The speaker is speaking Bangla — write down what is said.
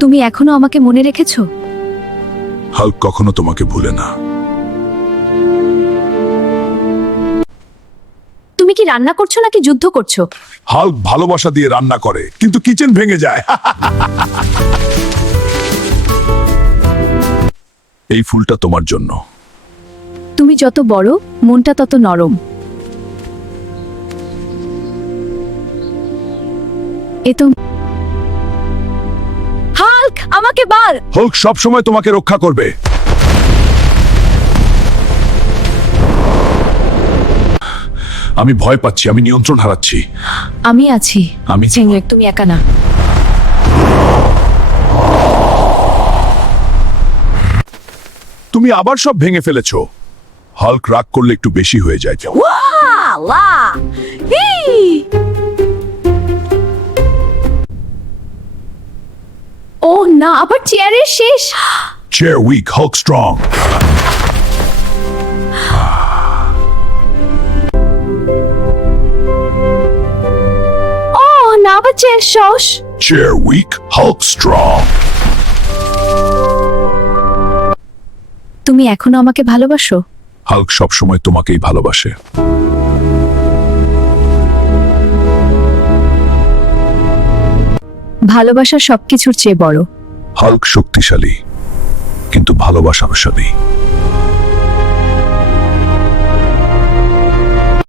তুমি এখনো আমাকে মনে রেখেছো? হাল্ক কখনো তোমাকে ভুলে না। তুমি কি রান্না করছো নাকি যুদ্ধ করছো? হাল্ক ভালোবাসা দিয়ে রান্না করে, কিন্তু কিচেন ভেঙে যায়। এই ফুলটা তোমার জন্য। তুমি যত বড়, মনটা তত নরম। এ তো হাল্ক, আমাকে বার। হাল্ক সবসময় তোমাকে রক্ষা করবে। আমি ভয় পাচ্ছি, আমি নিয়ন্ত্রণ হারাচ্ছি। আমি আছি। আমি চেংড়ে, তুমি একা না। তুমি আবার সব ভেঙে ফেলেছো। হাল্ক রাগ করলে একটু বেশি হয়ে যায়। ও না, আবার চেয়ারের শেষ। Chair weak, Hulk strong. ও না, আবার চেয়ার শেষ। Chair weak, Hulk strong. তুমি এখনো আমাকে ভালোবাসো? হাল্ক সবসময় তোমাকেই ভালোবাসে। ভালোবাসা সবকিছুর চেয়ে বড়। হাল্ক শক্তিশালী, কিন্তু ভালোবাসারও